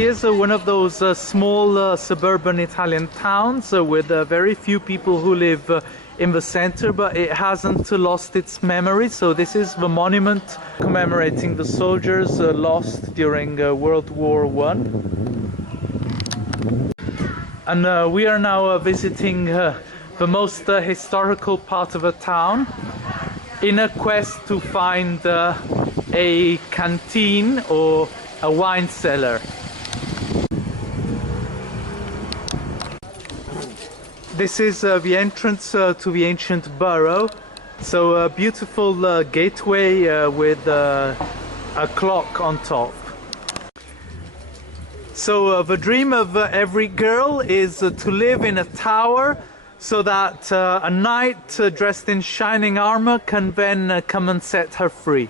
Taurasi is one of those small suburban Italian towns with very few people who live in the center, but it hasn't lost its memory. So this is the monument commemorating the soldiers lost during World War I. And we are now visiting the most historical part of the town in a quest to find a canteen or a wine cellar. This is the entrance to the ancient borough. So a beautiful gateway with a clock on top. So the dream of every girl is to live in a tower so that a knight dressed in shining armor can then come and set her free.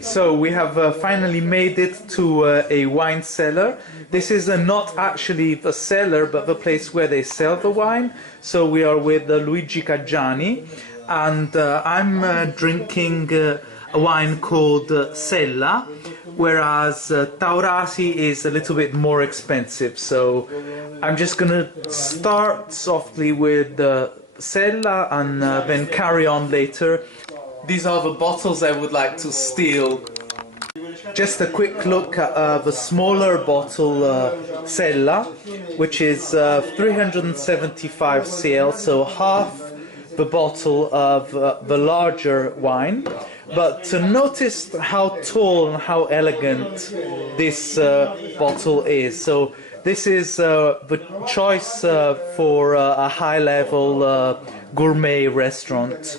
So we have finally made it to a wine cellar. This is not actually the cellar, but the place where they sell the wine. So we are with Luigi Caggiani, and I'm drinking a wine called Sella, whereas Taurasi is a little bit more expensive. So I'm just gonna start softly with Sella and then carry on later. These are the bottles I would like to steal. Just a quick look at the smaller bottle Sella, which is 375 cl, so half the bottle of the larger wine. But notice how tall and how elegant this bottle is. So this is the choice for a high-level gourmet restaurant.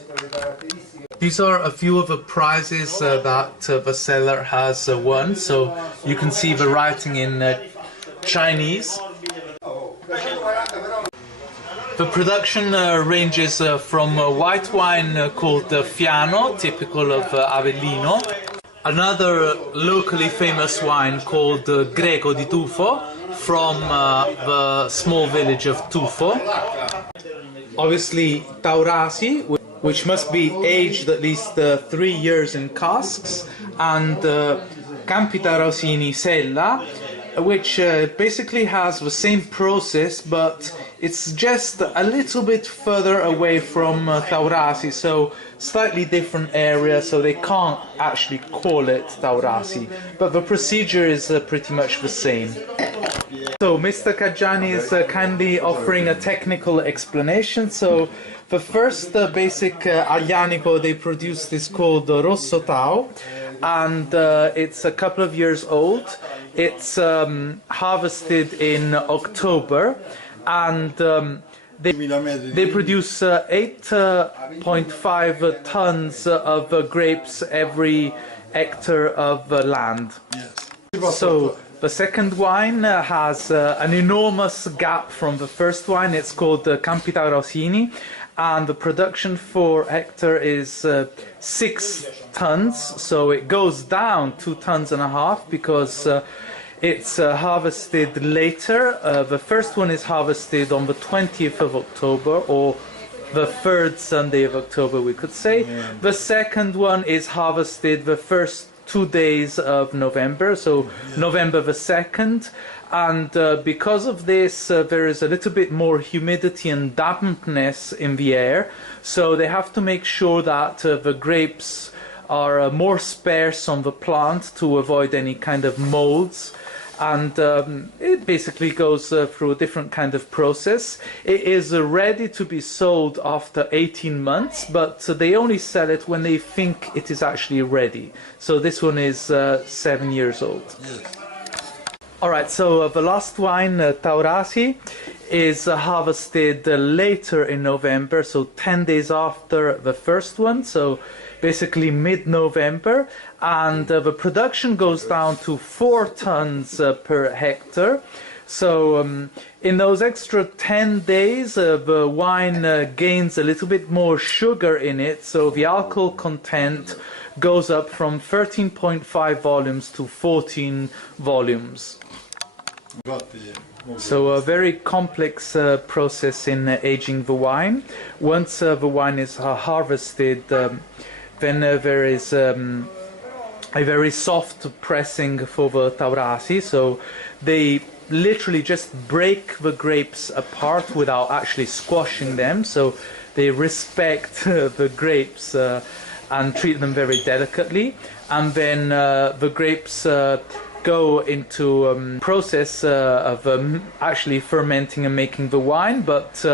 These are a few of the prizes that the cellar has won. So you can see the writing in Chinese. The production ranges from white wine called Fiano, typical of Avellino. Another locally famous wine called Greco di Tufo, from the small village of Tufo. Obviously Taurasi, which must be aged at least 3 years in casks, and Campi Taurasini Sella, which basically has the same process, but it's just a little bit further away from Taurasi, so slightly different area, so they can't actually call it Taurasi, but the procedure is pretty much the same. So Mr. Caggiani is kindly offering a technical explanation. So the first basic Aglianico they produced is called Rosso Tau, and it's a couple of years old. It's harvested in October, and they produce 8.5 tons of grapes every hectare of land. Yes. So the second wine has an enormous gap from the first wine. It's called Campi Taurasini, and the production for hectare is 6 tons, so it goes down 2.5 tons because it's harvested later. The first one is harvested on the 20th of October, or the third Sunday of October, we could say. Yeah. The second one is harvested the first 2 days of November, so November the 2nd. And because of this, there is a little bit more humidity and dampness in the air, so they have to make sure that the grapes are more sparse on the plant to avoid any kind of molds. And it basically goes through a different kind of process. It is ready to be sold after 18 months, but they only sell it when they think it is actually ready. So this one is 7 years old. Yes. Alright, so the last wine, Taurasi, is harvested later in November, so 10 days after the first one, so basically mid-November, and the production goes down to 4 tons per hectare. So in those extra 10 days, the wine gains a little bit more sugar in it, so the alcohol content goes up from 13.5 volumes to 14 volumes. So a very complex process in aging the wine. Once the wine is harvested, then there is a very soft pressing for the Taurasi, so they literally just break the grapes apart without actually squashing them, so they respect the grapes and treat them very delicately. And then the grapes go into process of actually fermenting and making the wine, but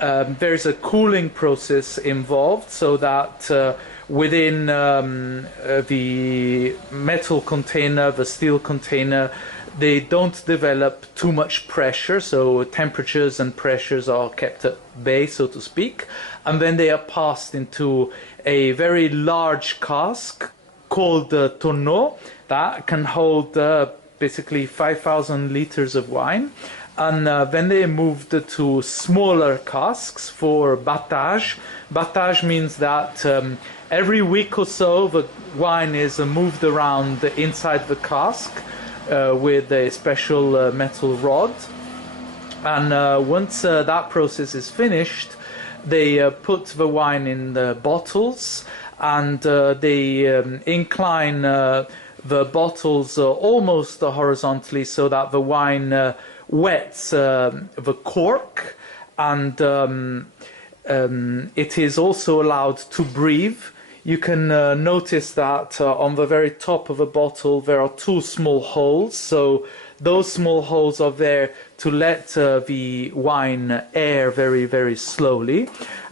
there's a cooling process involved, so that within the metal container, the steel container, they don't develop too much pressure, so temperatures and pressures are kept at bay, so to speak, and then they are passed into a very large cask called tonneau that can hold basically 5,000 liters of wine. And then they moved to smaller casks for battage. Battage means that every week or so the wine is moved around inside the cask with a special metal rod. And once that process is finished, they put the wine in the bottles, and they incline the bottles almost horizontally so that the wine wets the cork, and it is also allowed to breathe. You can notice that on the very top of the bottle there are two small holes, so those small holes are there to let the wine air very, very slowly.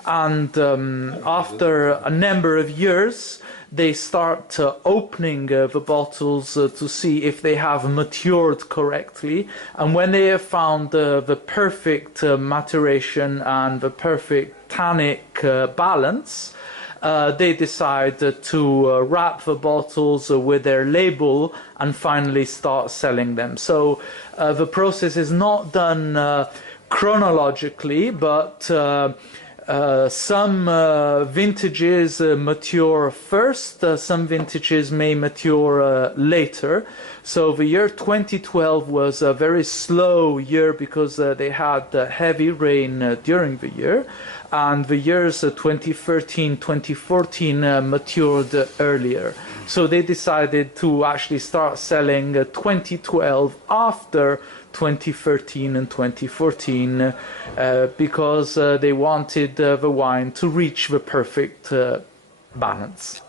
And after a number of years, they start opening the bottles to see if they have matured correctly. And when they have found the perfect maturation and the perfect tannic balance, they decide to wrap the bottles with their label and finally start selling them. So the process is not done chronologically, but some vintages mature first, some vintages may mature later. So the year 2012 was a very slow year because they had heavy rain during the year, and the years 2013, 2014 matured earlier. So they decided to actually start selling 2012 after 2013 and 2014 because they wanted the wine to reach the perfect balance.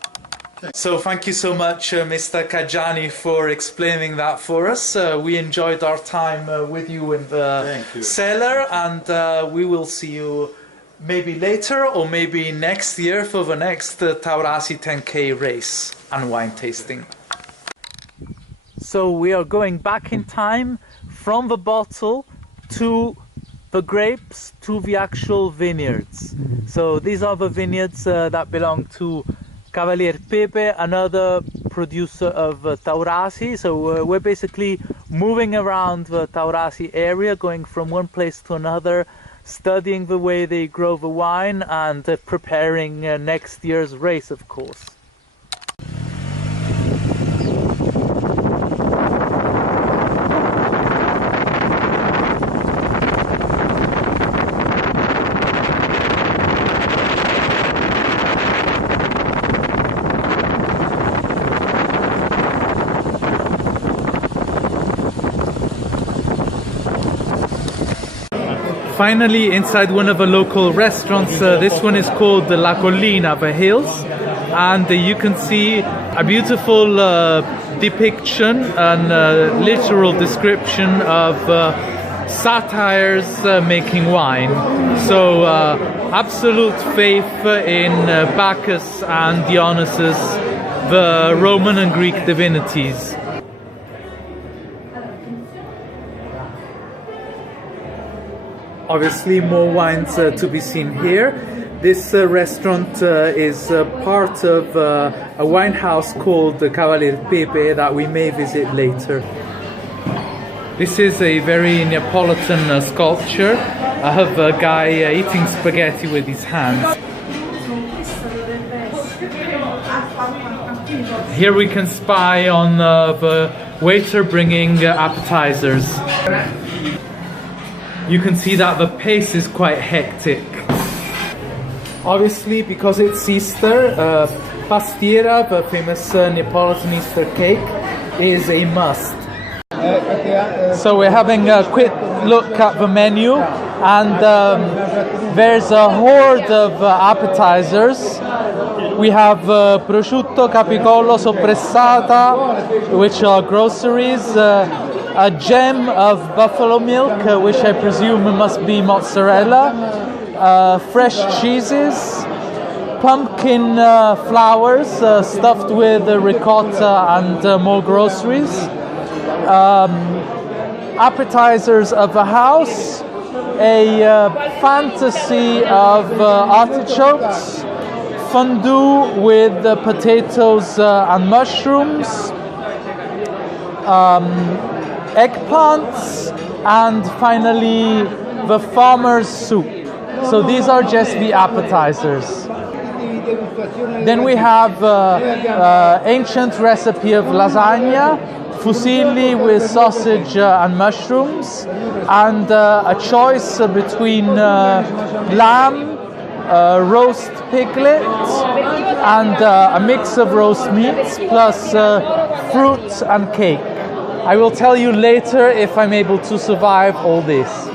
So thank you so much, Mr. Caggiani, for explaining that for us. We enjoyed our time with you in the cellar, and we will see you maybe later or maybe next year for the next Taurasi 10K race and wine tasting. So we are going back in time from the bottle to the grapes to the actual vineyards. So these are the vineyards that belong to Cavalier Pepe, another producer of Taurasi. So we're basically moving around the Taurasi area, going from one place to another, studying the way they grow the wine and preparing next year's race, of course. Finally, inside one of the local restaurants, this one is called the La Collina, the hills, and you can see a beautiful depiction and literal description of satyrs making wine. So absolute faith in Bacchus and Dionysus, the Roman and Greek divinities. Obviously more wines to be seen here. This restaurant is part of a wine house called Cavalier Pepe that we may visit later. This is a very Neapolitan sculpture of a guy eating spaghetti with his hands. Here we can spy on the waiter bringing appetizers. You can see that the pace is quite hectic. Obviously, because it's Easter, pastiera, the famous Neapolitan Easter cake, is a must. So we're having a quick look at the menu, and there's a horde of appetizers. We have prosciutto, capicollo, soppressata, which are groceries, a gem of buffalo milk, which I presume must be mozzarella, fresh cheeses, pumpkin flowers stuffed with ricotta and more groceries, appetizers of the house, a fantasy of artichokes, fondue with potatoes and mushrooms, eggplants, and finally the farmer's soup. So these are just the appetizers. Then we have ancient recipe of lasagna, fusilli with sausage and mushrooms, and a choice between lamb, roast piglet, and a mix of roast meats, plus fruit and cake. I will tell you later if I'm able to survive all this.